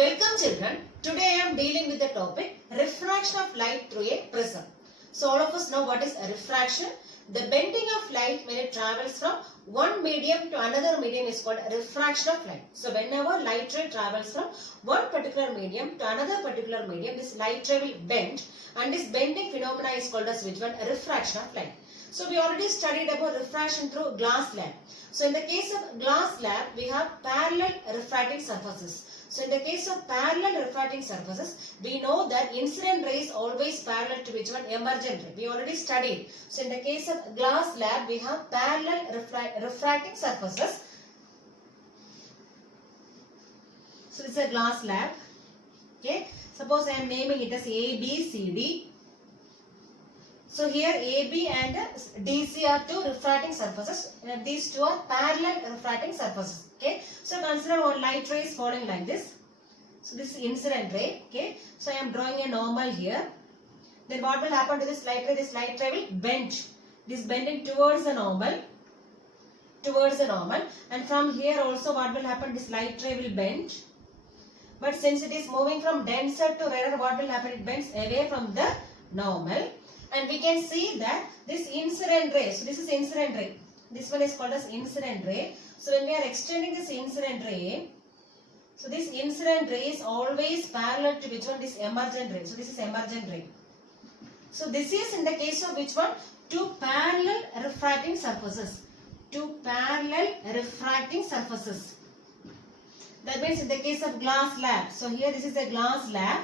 Welcome children. Today I am dealing with the topic refraction of light through a prism. So all of us know what is a refraction. The bending of light when it travels from one medium to another medium is called refraction of light. So whenever light ray travels from one particular medium to another particular medium, this light ray will bend, and this bending phenomena is called as which one? A refraction of light. So we already studied about refraction through glass slab. So in the case of glass slab, we have parallel refracting surfaces. So in the case of parallel refracting surfaces, we know that incident ray is always parallel to which one? Emergent ray. We already studied. So in the case of glass slab, we have parallel refracting surfaces. So this is a glass slab. Okay. Suppose I am naming it as A, B, C, D. So here AB and DC are two refracting surfaces. And these two are parallel refracting surfaces. Okay. So consider one light ray is falling like this. So this is incident ray. Okay. So I am drawing a normal here. Then what will happen to this light ray? This light ray will bend. This bending towards the normal. Towards the normal. And from here also what will happen? This light ray will bend. But since it is moving from denser to rarer, what will happen? It bends away from the normal. And we can see that this incident ray, so this is incident ray. This one is called as incident ray. So when we are extending this incident ray, so this incident ray is always parallel to which one? This emergent ray. So this is emergent ray. So this is in the case of which one? Two parallel refracting surfaces. Two parallel refracting surfaces. That means in the case of glass slab. So here this is a glass slab.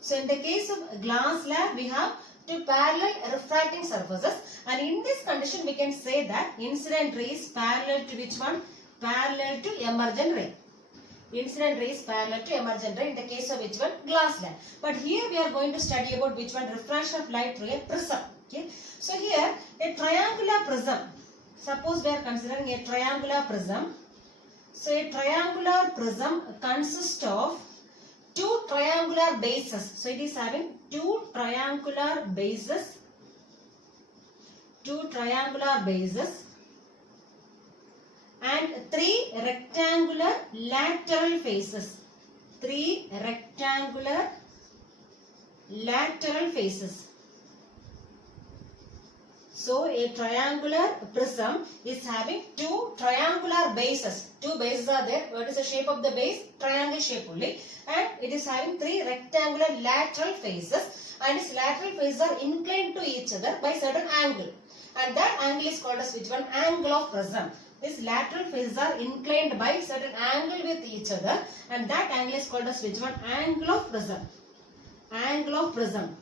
So in the case of glass slab, we have two parallel refracting surfaces, and in this condition we can say that incident ray is parallel to which one? Parallel to emergent ray. Incident ray is parallel to emergent ray in the case of which one? Glass slab. But here we are going to study about which one? Refraction of light through a prism. Okay. So here a triangular prism. Suppose we are considering a triangular prism. So a triangular prism consists of two triangular bases. So it is having two triangular bases. Two triangular bases. And three rectangular lateral faces. Three rectangular lateral faces. So a triangular prism is having two triangular bases. Two bases are there. What is the shape of the base? Triangle shape only. And it is having three rectangular lateral faces. And its lateral faces are inclined to each other by certain angle. And that angle is called as which one? Angle of prism. These lateral faces are inclined by certain angle with each other. And that angle is called as which one? Angle of prism. Angle of prism.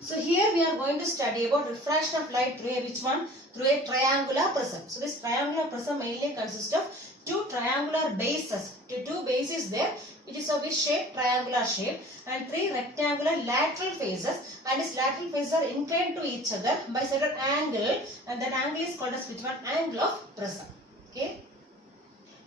So here we are going to study about refraction of light through a which one? Through a triangular prism. So this triangular prism mainly consists of two triangular bases. Two bases there. It is of which shape? Triangular shape. And three rectangular lateral faces. And its lateral faces are inclined to each other by certain angle. And that angle is called as which one? Angle of prism. Okay.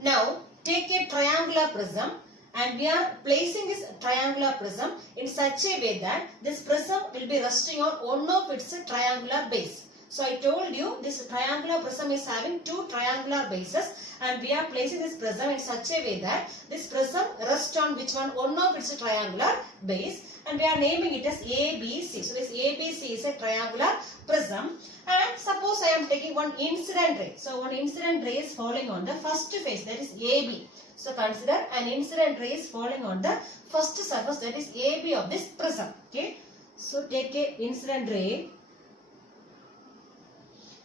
Now take a triangular prism. And we are placing this triangular prism in such a way that this prism will be resting on one of its triangular base. So I told you this triangular prism is having two triangular bases, and we are placing this prism in such a way that this prism rests on which one? One of its triangular base, and we are naming it as ABC. So this ABC is a triangular prism, and suppose I am taking one incident ray. So one incident ray is falling on the first face, that is AB. So consider an incident ray is falling on the first surface, that is AB of this prism. Okay. So take a incident ray.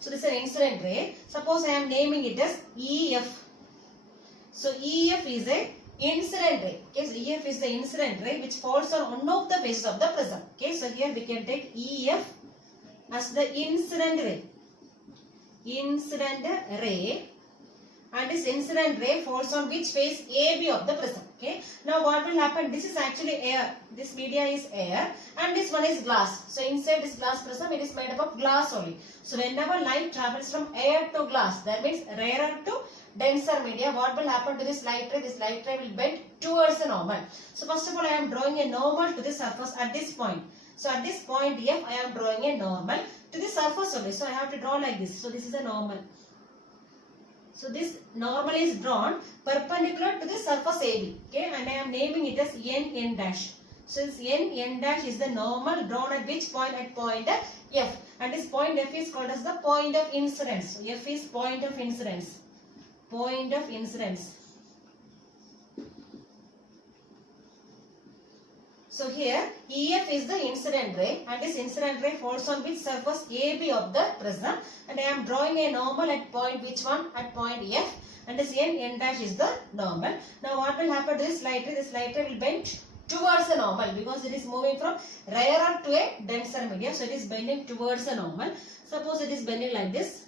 So this is an incident ray. Suppose I am naming it as EF. So EF is a incident ray. Okay. So EF is the incident ray which falls on one of the faces of the prism. Okay. So here we can take EF as the incident ray. Incident ray. And this incident ray falls on which face? AB of the prism. Okay. Now what will happen? This is actually air. This media is air, and this one is glass. So inside this glass prism, it is made up of glass only. So whenever light travels from air to glass, that means rarer to denser media, what will happen to this light ray? This light ray will bend towards the normal. So first of all, I am drawing a normal to the surface at this point. So at this point F, I am drawing a normal to the surface only. So I have to draw like this. So this is a normal. So this normal is drawn perpendicular to the surface AB. Okay, and I am naming it as N dash. So this N dash is the normal drawn at which point? At point F. And this point F is called as the point of incidence. So F is point of incidence. Point of incidence. So here EF is the incident ray, and this incident ray falls on which surface? AB of the prism, and I am drawing a normal at point which one? At point F, and this N dash is the normal. Now what will happen to this light ray? This light ray will bend towards the normal because it is moving from rarer to a denser medium, so it is bending towards the normal. Suppose it is bending like this.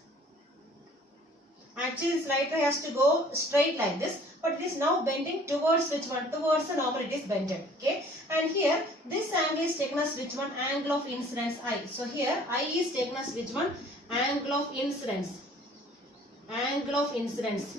Actually this light ray has to go straight like this, but it is now bending towards which one? Towards the normal it is bended. Okay, and here this angle is taken as which one? Angle of incidence I. So here I is taken as which one? Angle of incidence. Angle of incidence.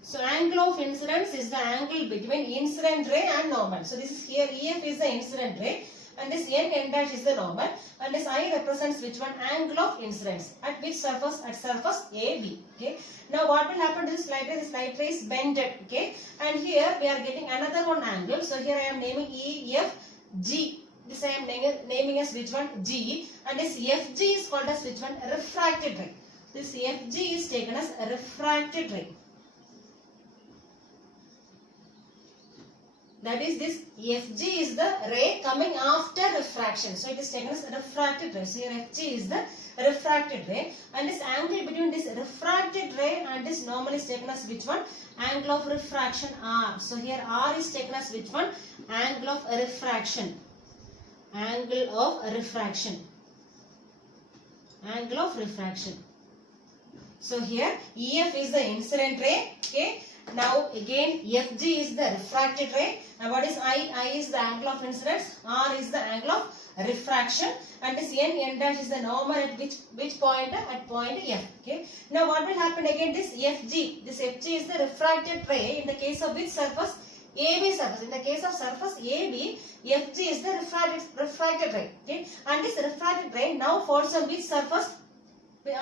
So angle of incidence is the angle between incident ray and normal. So this is here EF is the incident ray, and this N dash is the normal, and this I represents which one? Angle of incidence. At which surface? At surface AB. Okay. Now what will happen to this light ray? This light ray is bended. Okay. And here we are getting another one angle. So here I am naming EFG. This I am naming as which one? G. And this FG is called as which one? Refracted ray. This FG is taken as a refracted ray. That is, this FG is the ray coming after refraction. So it is taken as a refracted ray. So here FG is the refracted ray, and this angle between this refracted ray and this normal is taken as which one? Angle of refraction R. So here R is taken as which one? Angle of refraction. Angle of refraction. Angle of refraction. So here EF is the incident ray. Okay. Now again FG is the refracted ray. Now what is I? I is the angle of incidence. R is the angle of refraction, and this N dash is the normal at which point? At point F. Okay. Now what will happen again? This FG. This FG is the refracted ray in the case of which surface? AB surface. In the case of surface AB, FG is the refracted ray. Okay. And this refracted ray now falls on which surface?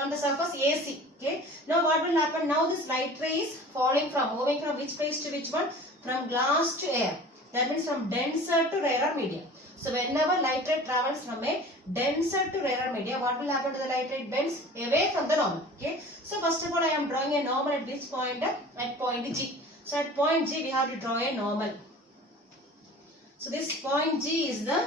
On the surface AC. Okay. Now what will happen? Now this light ray is moving from which place to which one? From glass to air. That means from denser to rarer medium. So whenever light ray travels from a denser to rarer medium, what will happen to the light ray? It bends away from the normal. Okay. So first of all, I am drawing a normal at which point? At point G. So at point G, we have to draw a normal. So this point G is the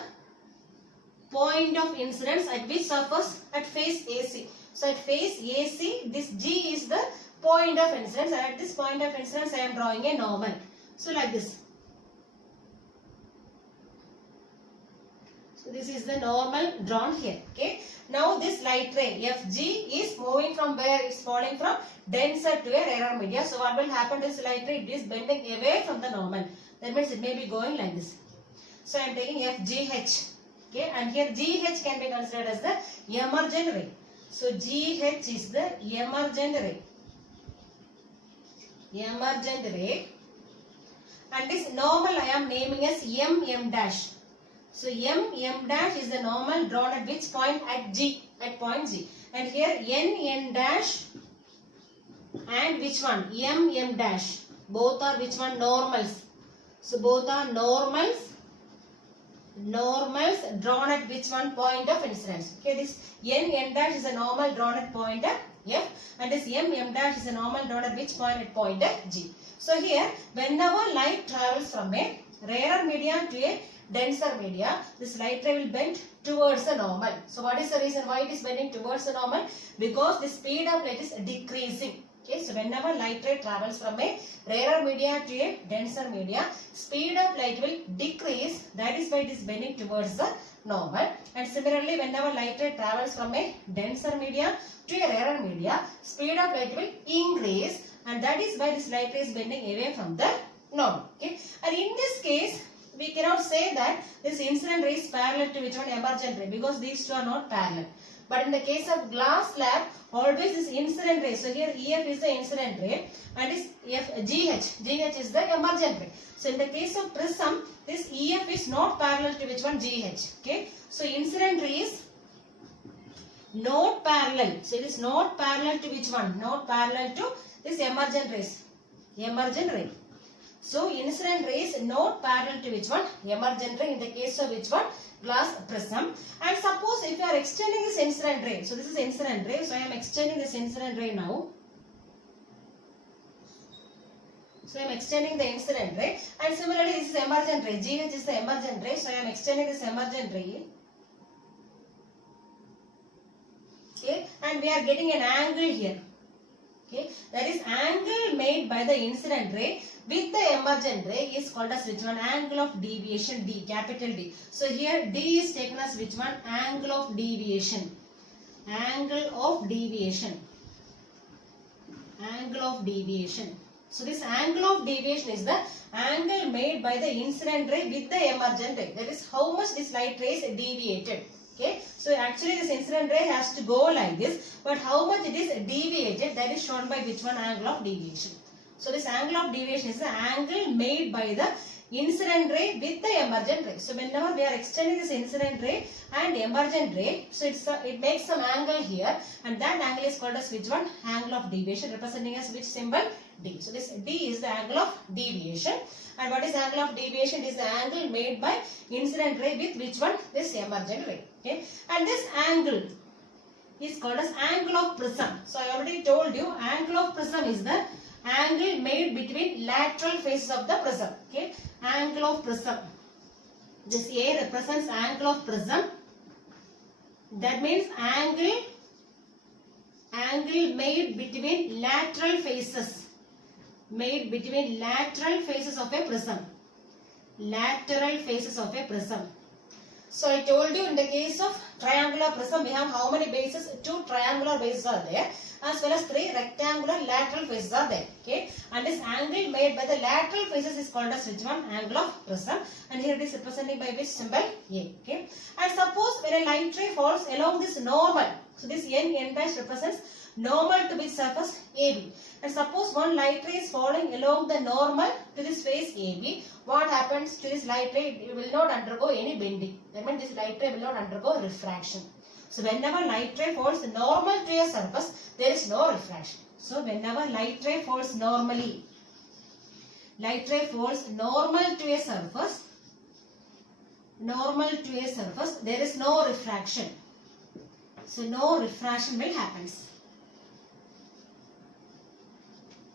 point of incidence at which surface? At face AC. So at face AC, this G is the point of incidence, and at this point of incidence I am drawing a normal. So like this. So this is the normal drawn here. Okay. Now this light ray FG is moving from where? It's falling from denser to a rarer media. So what will happen to this light ray? It is bending away from the normal. That means it may be going like this. So I am taking FGH. Okay. And here GH can be considered as the emergent ray. So GH is the emergent ray. Emergent ray. And this normal I am naming as M dash. So M dash is the normal drawn at which point? At G. At point G. And here N dash and which one? M dash. Both are which one? Normals. So both are normals. Normals drawn at which one? Point of incidence. Okay, this N dash is a normal drawn at point F, and this M dash is a normal drawn at which point? At point G. So here, whenever light travels from a rarer media to a denser media, this light ray will bend towards the normal. So what is the reason why it is bending towards the normal? Because the speed of light is decreasing. Okay, so whenever light ray travels from a rarer media to a denser media, speed of light will decrease. That is why it is bending towards the normal. And similarly, whenever light ray travels from a denser media to a rarer media, speed of light will increase, and that is why this light ray is bending away from the normal. Okay, and in this case, we cannot say that this incident ray is parallel to which one? Emergent ray, because these two are not parallel. But in the case of glass slab, always this incident ray. So here EF is the incident ray, and this GH is the emergent ray. So in the case of prism, this EF is not parallel to which one? GH. Okay. So incident ray is not parallel. So it is not parallel to which one? Not parallel to this emergent rays. Emergent ray. So incident ray is not parallel to which one? Emergent ray. In the case of which one? Glass prism. And suppose if you are extending this incident ray. So this is incident ray. So I am extending this incident ray now. So I am extending the incident ray. And similarly this is emergent ray. GH is the emergent ray. So I am extending this emergent ray. Okay. And we are getting an angle here. Okay. That is angle made by the incident ray with the emergent ray is called as which one? Angle of deviation D, capital D. So here D is taken as which one? Angle of deviation. Angle of deviation. Angle of deviation. So this angle of deviation is the angle made by the incident ray with the emergent ray. That is how much this light ray is deviated. Okay. So actually this incident ray has to go like this. But how much it is deviated, that is shown by which one? Angle of deviation. So this angle of deviation is the angle made by the incident ray with the emergent ray. So whenever we are extending this incident ray and emergent ray, so it makes some angle here, and that angle is called as which one? Angle of deviation, representing as which symbol? D. So this D is the angle of deviation. And what is angle of deviation? It is the angle made by incident ray with which one? This emergent ray. Okay. And this angle is called as angle of prism. So I already told you angle of prism is the angle made between lateral faces of the prism. Okay. Angle of prism. This A represents angle of prism. That means angle made between lateral faces. Made between lateral faces of a prism. Lateral faces of a prism. So I told you in the case of triangular prism we have how many bases? 2 triangular bases are there, as well as 3 rectangular lateral faces are there. Okay. And this angle made by the lateral faces is called as which one? Angle of prism. And here it is represented by which symbol? A. Okay. And suppose when a light ray falls along this normal. So this N dash represents normal to which surface? AB. And suppose one light ray is falling along the normal to this face AB. What happens to this light ray? It will not undergo any bending. That means this light ray will not undergo refraction. So whenever light ray falls normal to a surface, there is no refraction. So whenever light ray falls normally, light ray falls normal to a surface, there is no refraction. So no refraction will happen.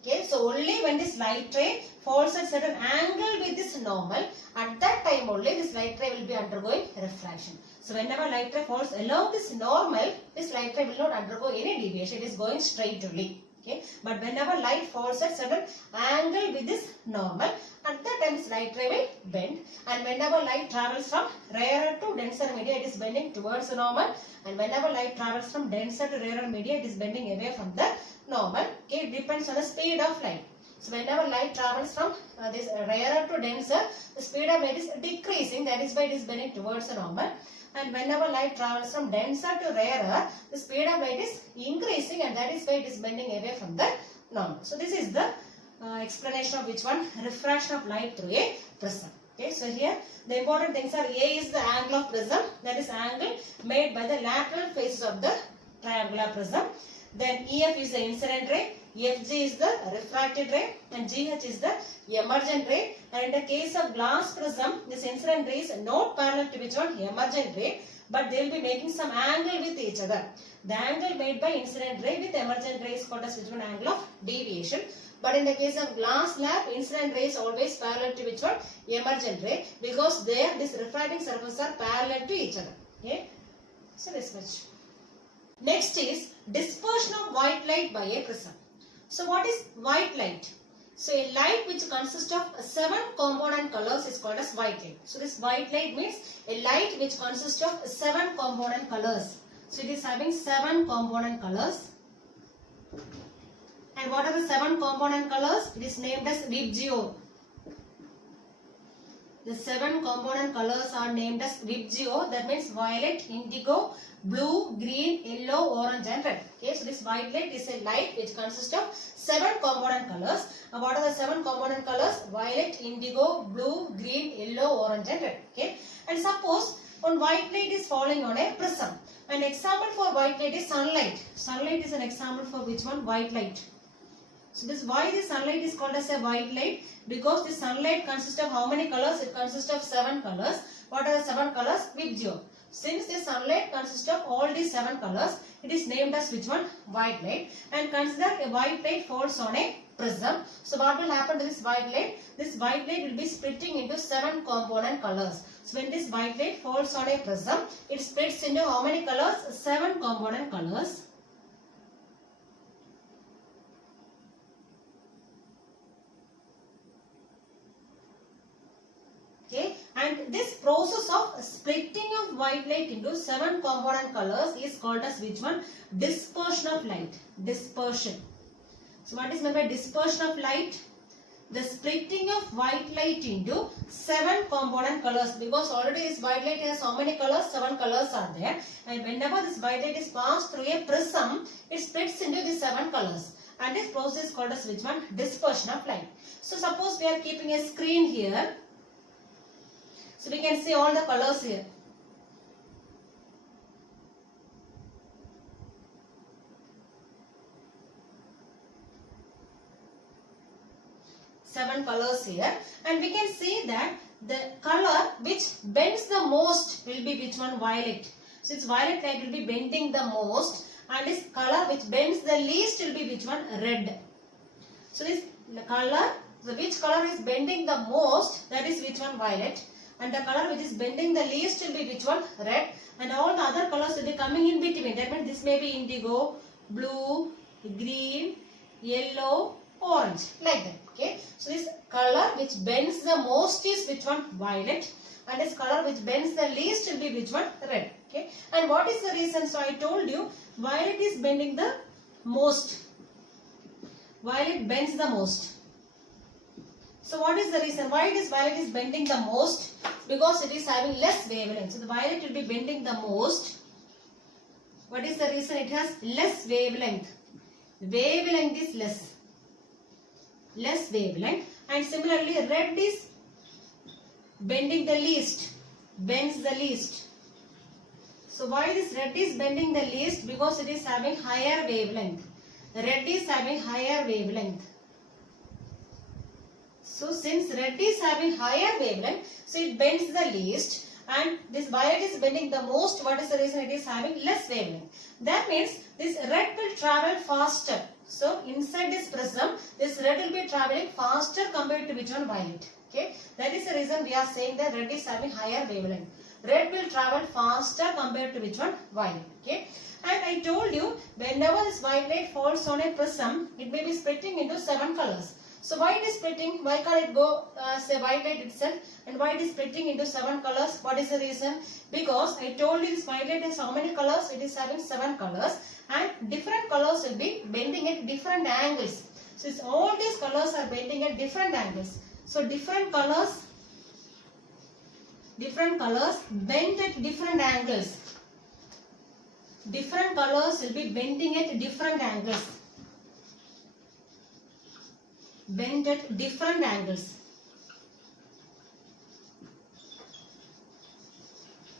Okay, so only when this light ray falls at certain angle with this normal, at that time only this light ray will be undergoing refraction. So whenever light ray falls along this normal, this light ray will not undergo any deviation. It is going straight only. Okay, but whenever light falls at certain angle with this normal, at that time this light ray will bend. And whenever light travels from rarer to denser media, it is bending towards the normal. And whenever light travels from denser to rarer media, it is bending away from the normal. Okay, it depends on the speed of light. So whenever light travels from this rarer to denser, the speed of light is decreasing. That is why it is bending towards the normal. And whenever light travels from denser to rarer, the speed of light is increasing, and that is why it is bending away from the normal. So this is the explanation of which one? Refraction of light through a prism. Okay, so here the important things are: A is the angle of prism, that is angle made by the lateral faces of the triangular prism. Then EF is the incident ray, FG is the refracted ray, and GH is the emergent ray. And in the case of glass prism, this incident ray is not parallel to which one? Emergent ray, but they will be making some angle with each other. The angle made by incident ray with emergent ray is called as which one? Angle of deviation. But in the case of glass slab, incident ray is always parallel to which one? Emergent ray, because there this refracting surfaces are parallel to each other. Okay, so this much. Next is dispersion of white light by a prism. So what is white light? So a light which consists of 7 component colors is called as white light. So this white light means a light which consists of 7 component colors. So it is having 7 component colors. And what are the 7 component colors? It is named as VIBGYOR. The 7 component colors are named as VIBGYOR. That means violet, indigo, blue, green, yellow, orange and red. Okay, so this white light is a light which consists of 7 component colors. And what are the 7 component colors? Violet, indigo, blue, green, yellow, orange and red. Okay, and suppose one white light is falling on a prism. An example for white light is sunlight. Sunlight is an example for which one? White light. So this, why this sunlight is called as a white light? Because the sunlight consists of how many colors? It consists of 7 colors. What are the 7 colors? Vibgyor. Since the sunlight consists of all these 7 colors, it is named as which one? White light. And consider a white light falls on a prism. So what will happen to this white light? This white light will be splitting into 7 component colors. So when this white light falls on a prism, it splits into how many colors? 7 component colors. Okay, and this process of splitting of white light into 7 component colors is called as which one? Dispersion of light. Dispersion. So what is meant by dispersion of light? The splitting of white light into 7 component colors, because already this white light has how many colors? 7 colors are there, and whenever this white light is passed through a prism, it splits into the 7 colors, and this process is called as which one? Dispersion of light. So suppose we are keeping a screen here. So we can see all the colors here. Seven colors here, and we can see that the color which bends the most will be which one? Violet. So its violet light will be bending the most, and this color which bends the least will be which one? Red. So this color, so which color is bending the most, that is which one? Violet. And the color which is bending the least will be which one? Red. And all the other colors will be coming in between. That means this may be indigo, blue, green, yellow, orange, like that. Okay. So this color which bends the most is which one? Violet. And this color which bends the least will be which one? Red. Okay. And what is the reason? So I told you violet is bending the most. Violet bends the most. So what is the reason? Why this violet is bending the most? Because it is having less wavelength. So the violet will be bending the most. What is the reason? It has less wavelength. Wavelength is less. Less wavelength. And similarly red is bending the least. Bends the least. So why this red is bending the least? Because it is having higher wavelength. Red is having higher wavelength. So since red is having higher wavelength, so it bends the least, and this violet is bending the most. What is the reason? It is having less wavelength. That means this red will travel faster. So inside this prism, this red will be traveling faster compared to which one? Violet. Okay, that is the reason we are saying that red is having higher wavelength. Red will travel faster compared to which one? Violet. Okay, and I told you whenever this white light falls on a prism, it may be splitting into 7 colors. So why it is splitting? Why can't it go say white light itself? And why it is splitting into 7 colors? What is the reason? Because I told you this white light has how many colors? It is having 7 colors, and different colors will be bending at different angles. So all these colors are bending at different angles. So different colors bend at different angles. Different colors will be bending at different angles. Bend at different angles.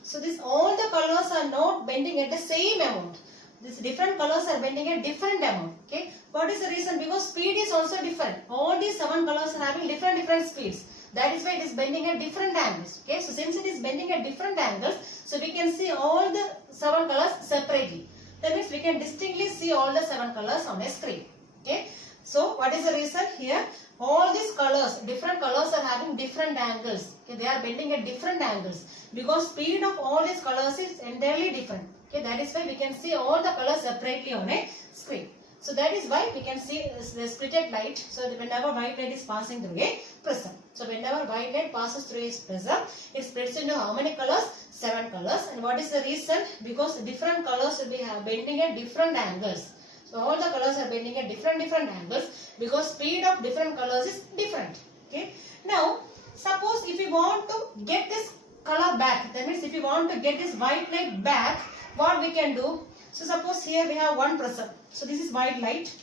So this all the colors are not bending at the same amount. These different colors are bending at different amount. Okay. What is the reason? Because speed is also different. All these 7 colors are having different speeds. That is why it is bending at different angles. Okay. So since it is bending at different angles, so we can see all the 7 colors separately. That means we can distinctly see all the 7 colors on a screen. Okay. So what is the reason here? All these colors, different colors are having different angles. Okay, they are bending at different angles because speed of all these colors is entirely different. Okay, that is why we can see all the colors separately on a screen. So that is why we can see the splitted light. So whenever white light is passing through a prism. So whenever white light passes through a prism, it splits into how many colors? 7 colors. And what is the reason? Because different colors will be bending at different angles. So all the colors are bending at different angles because speed of different colors is different. Okay. Now, suppose if you want to get this color back, that means if you want to get this white light back, what we can do? So suppose here we have one prism. So this is white light.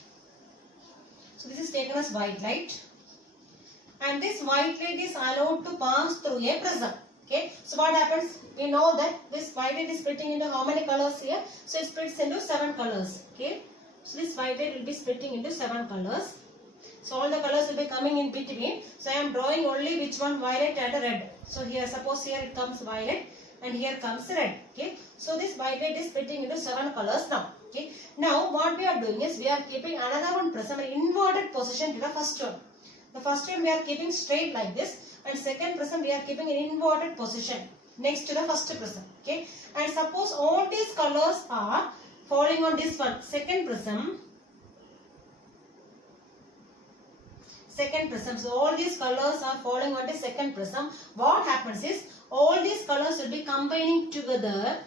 So this is taken as white light. And this white light is allowed to pass through a prism. Okay, so what happens? We know that this white light is splitting into how many colors here? So it splits into 7 colors. Okay, so this white light will be splitting into 7 colors. So all the colors will be coming in between. So I am drawing only which one, violet and red. So here, suppose here it comes violet and here comes red. Okay, so this white light is splitting into 7 colors now. Okay, now what we are doing is we are keeping another one prism in inverted position to the first one. The first one we are keeping straight like this, and second prism we are keeping in inverted position next to the first prism. Okay, and suppose all these colors are falling on this one, second prism. So all these colors are falling on the second prism. What happens is all these colors will be combining together.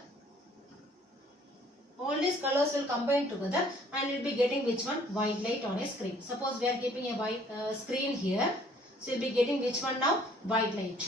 All these colors will combine together and you'll be getting which one? White light on a screen. Suppose we are keeping a white screen here. So you'll be getting which one now? White light.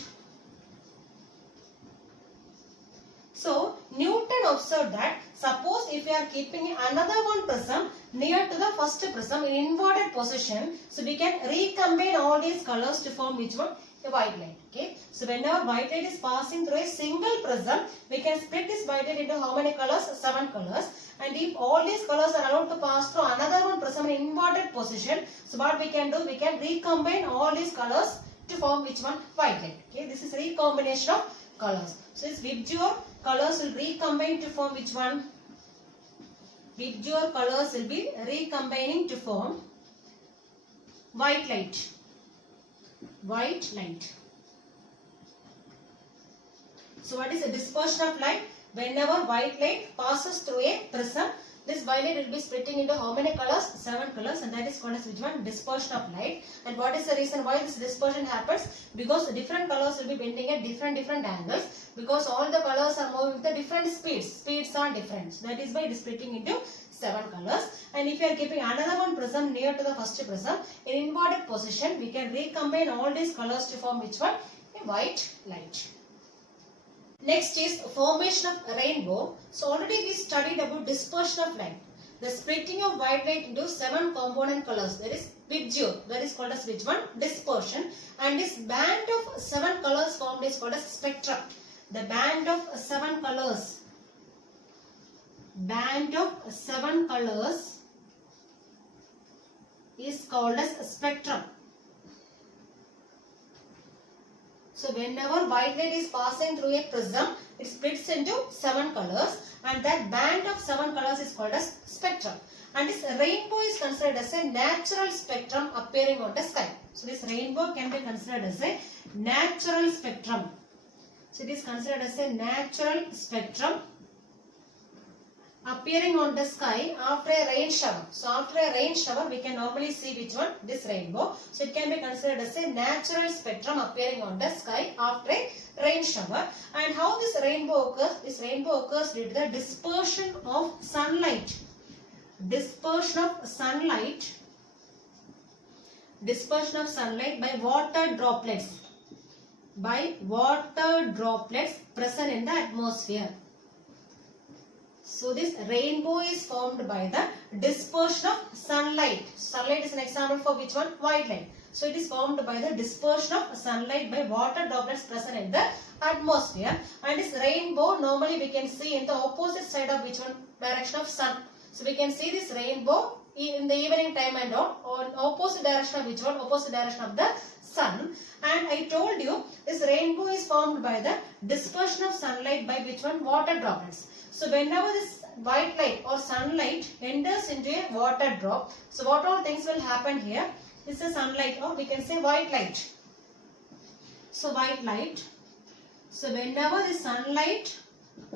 So Newton observed that suppose if we are keeping another one prism near to the first prism in inverted position, so we can recombine all these colors to form which one? A white light. Okay, so whenever white light is passing through a single prism, we can split this white light into how many colors? 7 colors. And if all these colors are allowed to pass through another one prism in inverted position, so what we can do? We can recombine all these colors to form which one? White light. Okay, this is recombination of colors. So this VIBGYOR colors will recombine to form which one? VIBGYOR colors will be recombining to form white light. White light. So what is the dispersion of light? Whenever white light passes through a prism, this white light will be splitting into how many colors? 7 colors, and that is called as which one? Dispersion of light. And what is the reason why this dispersion happens? Because the different colors will be bending at different angles, because all the colors are moving with the different speeds. Speeds are different. So that is why it is splitting into 7 colors. And if you are keeping another one prism near to the first prism in inverted position, we can recombine all these colors to form which one? A white light. Next is formation of rainbow. So already we studied about dispersion of light. The splitting of white light into 7 component colors. That is VIBGYOR. That is called as which one? Dispersion. And this band of 7 colors formed is called as spectrum. The band of 7 colors. Band of 7 colors is called as spectrum. So whenever white light is passing through a prism, it splits into 7 colors, and that band of 7 colors is called as spectrum. And this rainbow is considered as a natural spectrum appearing on the sky. So this rainbow can be considered as a natural spectrum. So it is considered as a natural spectrum appearing on the sky after a rain shower. So after a rain shower, we can normally see which one? This rainbow. So it can be considered as a natural spectrum appearing on the sky after a rain shower. And how this rainbow occurs? This rainbow occurs due to the dispersion of sunlight. Dispersion of sunlight. Dispersion of sunlight by water droplets. By water droplets present in the atmosphere. So this rainbow is formed by the dispersion of sunlight. Sunlight is an example for which one? White light. So it is formed by the dispersion of sunlight by water droplets present in the atmosphere. And this rainbow normally we can see in the opposite side of which one? Direction of sun. So we can see this rainbow in the evening time and on opposite direction of which one? Opposite direction of the sun. And I told you this rainbow is formed by the dispersion of sunlight by which one? Water droplets. So whenever this white light or sunlight enters into a water drop, so what all things will happen here? This is sunlight, or we can say white light. So white light. So whenever the sunlight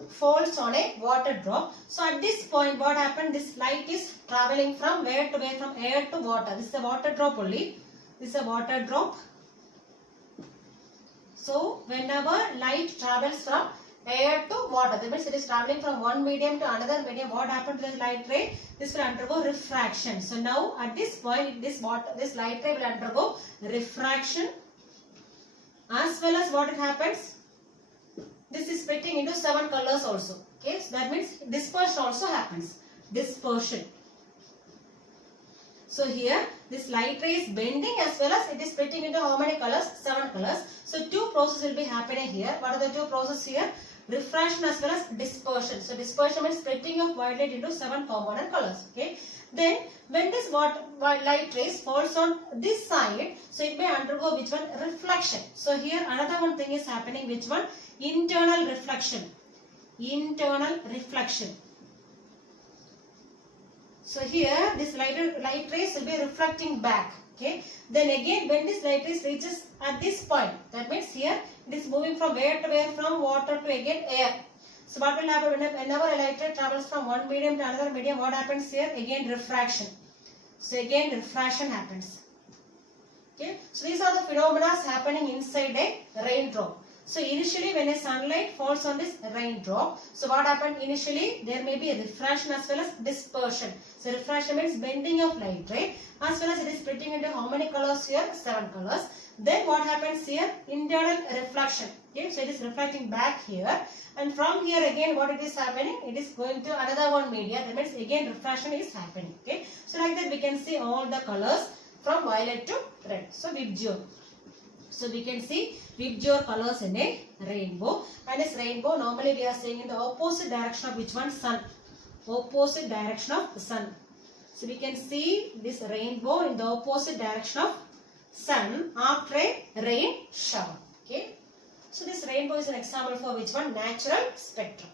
falls on a water drop, so at this point what happened? This light is traveling from where to where? From air to water. This is a water drop only. This is a water drop. So whenever light travels from air to water, that means it is traveling from one medium to another medium. What happened to the light ray? This will undergo refraction. So now at this point, this light ray will undergo refraction, as well as what it happens? This is splitting into 7 colors also. Okay, so that means dispersion also happens. Dispersion. So here this light ray is bending as well as it is splitting into how many colors? 7 colors. So two processes will be happening here. What are the two processes here? Refraction as well as dispersion. So dispersion means splitting of white light into 7 component colors. Okay. Then when this light rays falls on this side, so it may undergo which one? Reflection. So here another one thing is happening, which one? Internal reflection. Internal reflection. So here this light rays will be reflecting back. Okay. Then again when this light rays reaches at this point, that means here it is moving from where to where? From water to again air. So what will happen whenever a light ray travels from one medium to another medium? What happens here? Again refraction. So again refraction happens. Okay. So these are the phenomena happening inside a raindrop. So initially when a sunlight falls on this raindrop, so what happened initially? There may be a refraction as well as dispersion. So refraction means bending of light ray as well as it is splitting into how many colors here? 7 colors. Then what happens here? Internal reflection. Okay, so it is reflecting back here, and from here again what it is happening? It is going to another one media. That means again refraction is happening. Okay, so like that we can see all the colors from violet to red. So VIBGYOR. So we can see VIBGYOR colors in a rainbow, and this rainbow normally we are saying in the opposite direction of which one? Sun. Opposite direction of the sun. So we can see this rainbow in the opposite direction of sun after a rain shower. Okay. So this rainbow is an example for which one? Natural spectrum.